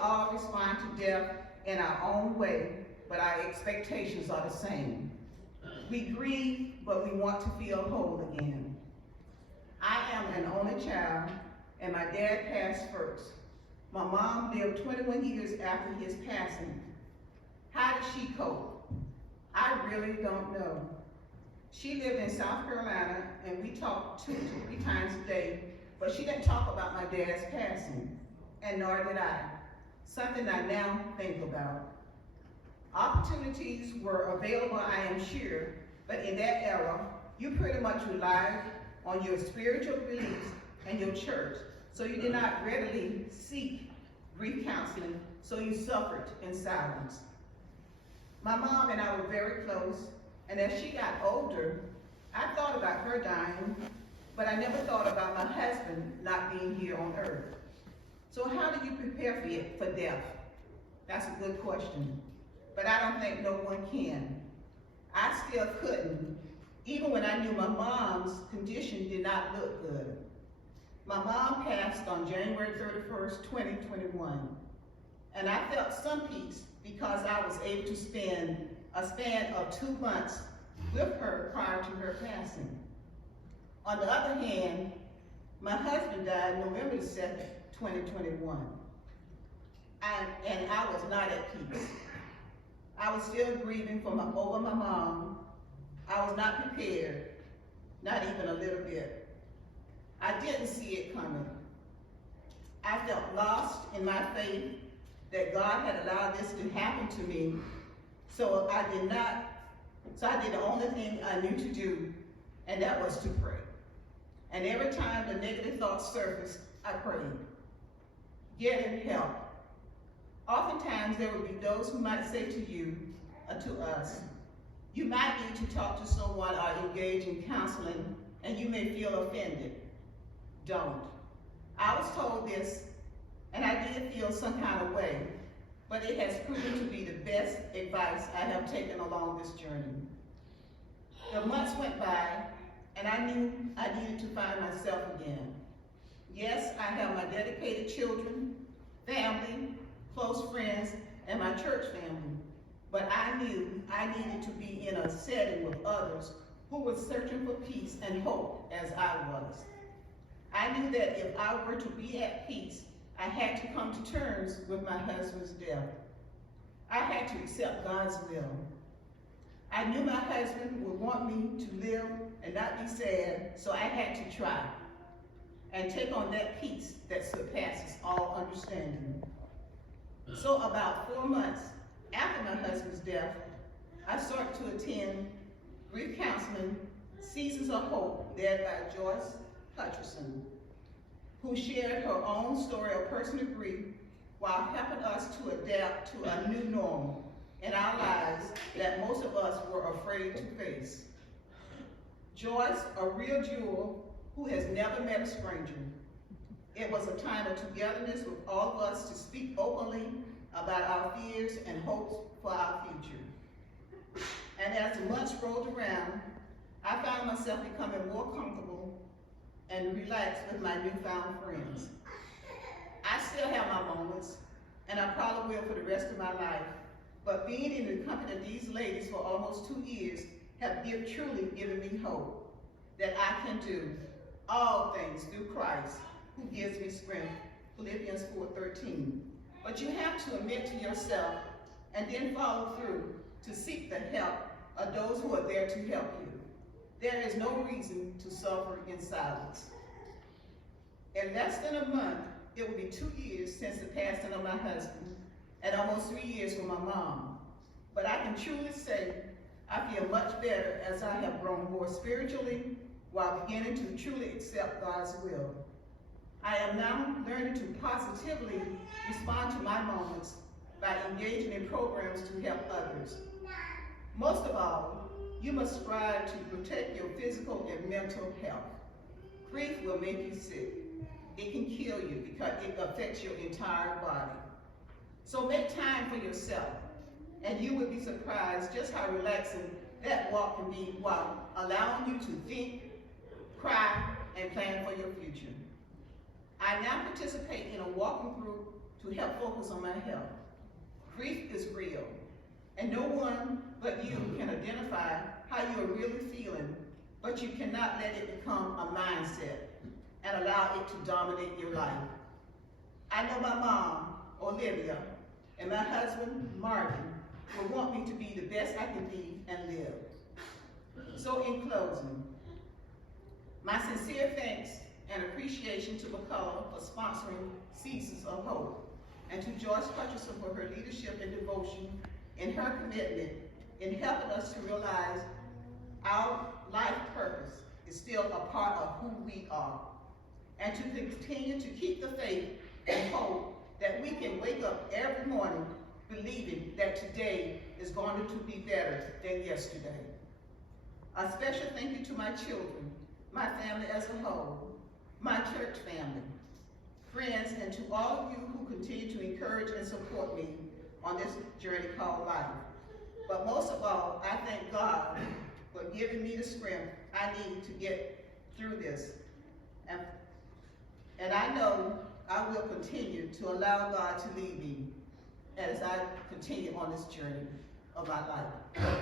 all respond to death in our own way, but our expectations are the same. We grieve, but we want to feel whole again. I am an only child, and my dad passed first. My mom lived 21 years after his passing. How did she cope? I really don't know. She lived in South Carolina, and we talked 2 to 3 times a day, but she didn't talk about my dad's passing, and nor did I. Something I now think about. Opportunities were available, I am sure, but in that era, you pretty much relied on your spiritual beliefs and your church, so you did not readily seek grief counseling, so you suffered in silence. My mom and I were very close, and as she got older, I thought about her dying, but I never thought about my husband not being here on earth. So how do you prepare for death? That's a good question, but I don't think no one can. I still couldn't, even when I knew my mom's condition did not look good. My mom passed on January 31st, 2021, and I felt some peace because I was able to spend a span of 2 months with her prior to her passing. On the other hand, my husband died November 2nd, 2021, and I was not at peace. I was still grieving over my mom. I was not prepared, not even a little bit. I didn't see it coming. I felt lost in my faith that God had allowed this to happen to me, so I did the only thing I knew to do, and that was to pray. And every time the negative thoughts surfaced, I prayed. Getting help. Oftentimes there would be those who might say to you, to us, you might need to talk to someone or engage in counseling, and you may feel offended. Don't. I was told this, and I did feel some kind of way, but it has proven to be the best advice I have taken along this journey. The months went by, and I knew I needed to find myself again. Yes, I have my dedicated children, family, close friends, and my church family, but I knew I needed to be in a setting with others who were searching for peace and hope as I was. I knew that if I were to be at peace, I had to come to terms with my husband's death. I had to accept God's will. I knew my husband would want me to live and not be sad, so I had to try and take on that peace that surpasses all understanding. So about 4 months after my husband's death, I started to attend grief counseling, Seasons of Hope, led by Joyce Hutcherson, who shared her own story of personal grief while helping us to adapt to a new normal in our lives that most of us were afraid to face. Joyce, a real jewel who has never met a stranger. It was a time of togetherness with all of us to speak openly about our fears and hopes for our future. And as the months rolled around, I found myself becoming more comfortable and relaxed with my newfound friends. I still have my moments, and I probably will for the rest of my life, but being in the company of these ladies for almost 2 years have truly given me hope that I can do all things through Christ who gives me strength, Philippians 4:13. But you have to admit to yourself and then follow through to seek the help of those who are there to help you. There is no reason to suffer in silence. In less than a month, it will be 2 years since the passing of my husband and almost 3 years with my mom. But I can truly say I feel much better as I have grown more spiritually while beginning to truly accept God's will. I am now learning to positively respond to my moments by engaging in programs to help others. Most of all, you must strive to protect your physical and mental health. Grief will make you sick. It can kill you because it affects your entire body. So make time for yourself, and you will be surprised just how relaxing that walk can be while allowing you to think, cry, and plan for your future. I now participate in a walking group to help focus on my health. Grief is real, and no one but you can identify how you are really feeling, but you cannot let it become a mindset and allow it to dominate your life. I know my mom, Olivia, and my husband, Martin, will want me to be the best I can be and live. So in closing, my sincere thanks and appreciation to McCullough for sponsoring Seasons of Hope, and to Joyce Hutcherson for her leadership and devotion and her commitment in helping us to realize our life purpose is still a part of who we are, and to continue to keep the faith and hope that we can wake up every morning believing that today is going to be better than yesterday. A special thank you to my children, my family as a whole, my church family, friends, and to all of you who continue to encourage and support me on this journey called life. But most of all, I thank God for giving me the strength I need to get through this. And I know I will continue to allow God to lead me as I continue on this journey of my life.